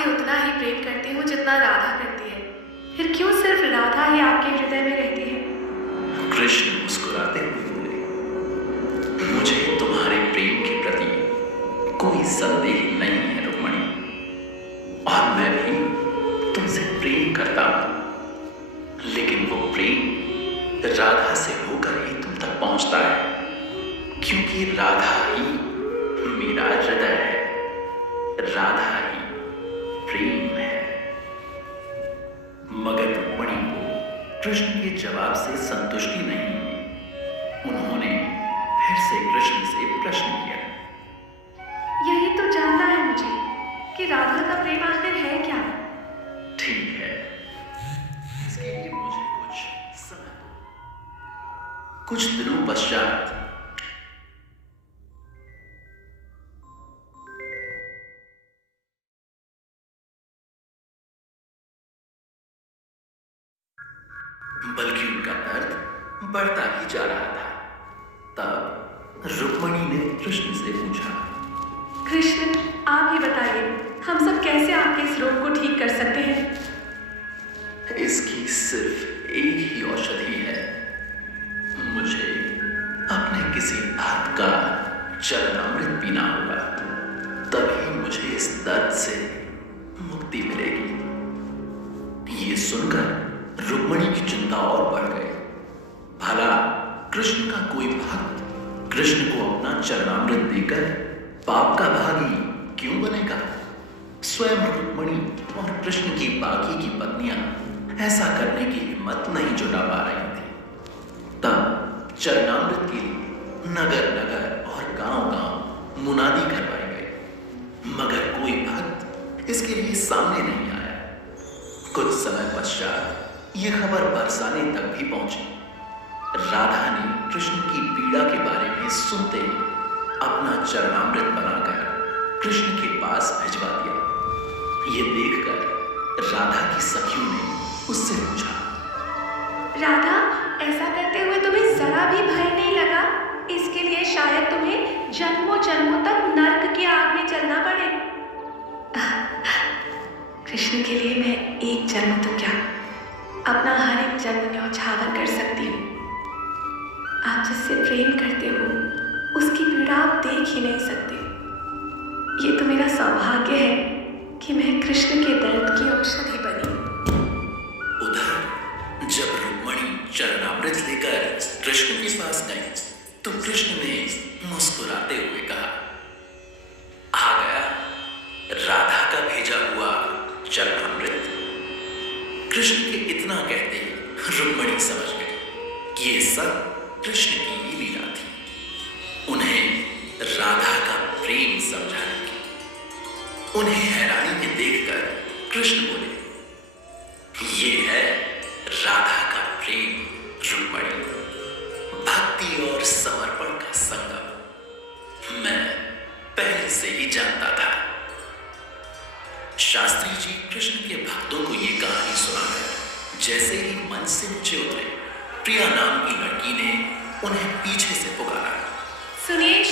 आपसे उतना ही प्रेम करती हूँ जितना राधा करती है। फिर क्यों सिर्फ राधा ही आपके हृदय में रहती है? कृष्ण मुस्कुराते हुए बोले, मुझे तुम्हारे प्रेम के प्रति कोई संदेह नहीं है रुक्मणी, और मैं भी तुमसे प्रेम करता हूं, लेकिन वो प्रेम राधा से होकर ही तुम तक पहुंचता है, क्योंकि राधा ही मेरा हृदय है, राधा ही प्रेम है। मगर रुक्मणी को कृष्ण के जवाब से संतुष्टि नहीं हुई। उन्होंने फिर से कृष्ण से प्रश्न किया, यही तो जानना है मुझे कि राधा का प्रेम आखिर है क्या? ठीक है, इसके लिए मुझे कुछ समय दो। कुछ दिनों पश्चात बल्कि उनका दर्द बढ़ता ही जा रहा था। तब रुक्मणी ने कृष्ण से पूछा, कृष्ण, आप ही बताइए, हम सब कैसे आपके इस रोग को ठीक कर सकते हैं? इसकी सिर्फ एक ही औषधि है। मुझे अपने किसी भक्त का चरणामृत पीना होगा, तभी मुझे इस दर्द से मुक्ति मिलेगी। ये सुनकर रुक्मणी की चिंता और बढ़ गई। भला कृष्ण का कोई भक्त कृष्ण को अपना चरणामृत देकर पाप का भागी क्यों बनेगा? स्वयं रुक्मणी और कृष्ण की बाकी की पत्नियां ऐसा करने की हिम्मत नहीं जुटा पा रही थी। तब चरणामृत के लिए नगर नगर और गांव गांव मुनादी करवाई गई, मगर कोई भक्त इसके लिए सामने नहीं आया। कुछ समय पश्चात ये खबर बरसाने तक भी पहुंची। राधा ने कृष्ण की पीड़ा के बारे में सुनते ही अपना चरणामृत बनाकर कृष्ण के पास भिजवा दिया। ये देखकर राधा की सखियों ने उससे पूछा, राधा, ऐसा करते हुए तुम्हें जरा भी भय नहीं लगा? इसके लिए शायद तुम्हें जन्मों जन्मों तक नर्क की आग में चलना पड़े। कृष्ण के लिए मैं एक जन्म तो क्या, अपना हर एक जन्म न्यौछावर कर सकती हूँ। आप जिससे प्रेम करते हो उसकी पीड़ा आप देख ही नहीं सकते। ये तो मेरा सौभाग्य है कि मैं कृष्ण के दर्द की औषधि बनी। उधर जब रुक्मणी चरणामृत लेकर कृष्ण के पास गई तो कृष्ण ने मुस्कुराते हुए कहा, आ गया राधा का भेजा हुआ चरणामृत। कृष्ण के इतना कहते ही रुक्मणी समझ गई कि ये सब कृष्ण की ही लीला थी। उन्हें राधा का प्रेम समझाने की। उन्हें हैरानी में देखकर कृष्ण बोले, ये है राधा का प्रेम रुक्मणी, भक्ति और समर्पण का संगम। मैं पहले से ही जानता था। शास्त्री जी कृष्ण के भक्तों को ये कहानी सुनाकर जैसे ही मंच से नीचे उतरे, प्रिया नाम की लड़की ने उन्हें पीछे से पुकारा, सुनिए।